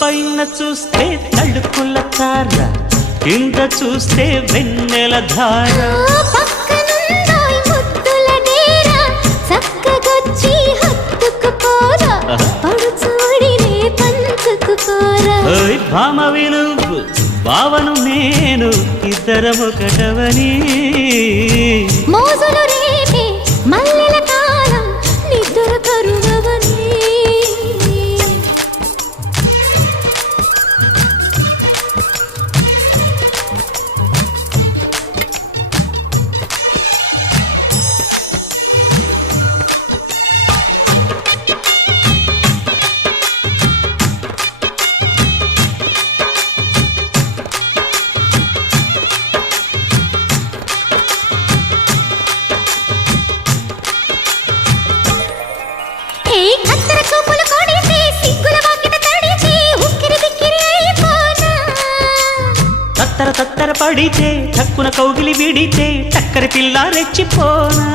పైన చూస్తే తడుకుల తార, కింద చూస్తే వెన్నెల ధార. పక్కనుందోయ్ ముద్దుల డేరా, చక్కగొచ్చి హత్తుకుపోరా, పడుచూడినే పంచుకుపోరా. ఓయ్ భామ విలువు భావను నేను, ఇద్దరమొకటవని. మోజులు రేపే మల్లెల కాలం, నిద్ర కరువవని. తత్తర తత్తర పడితే, తక్కున కౌగిలి విడితే, చక్కరి పిల్ల రెచ్చిపోనా.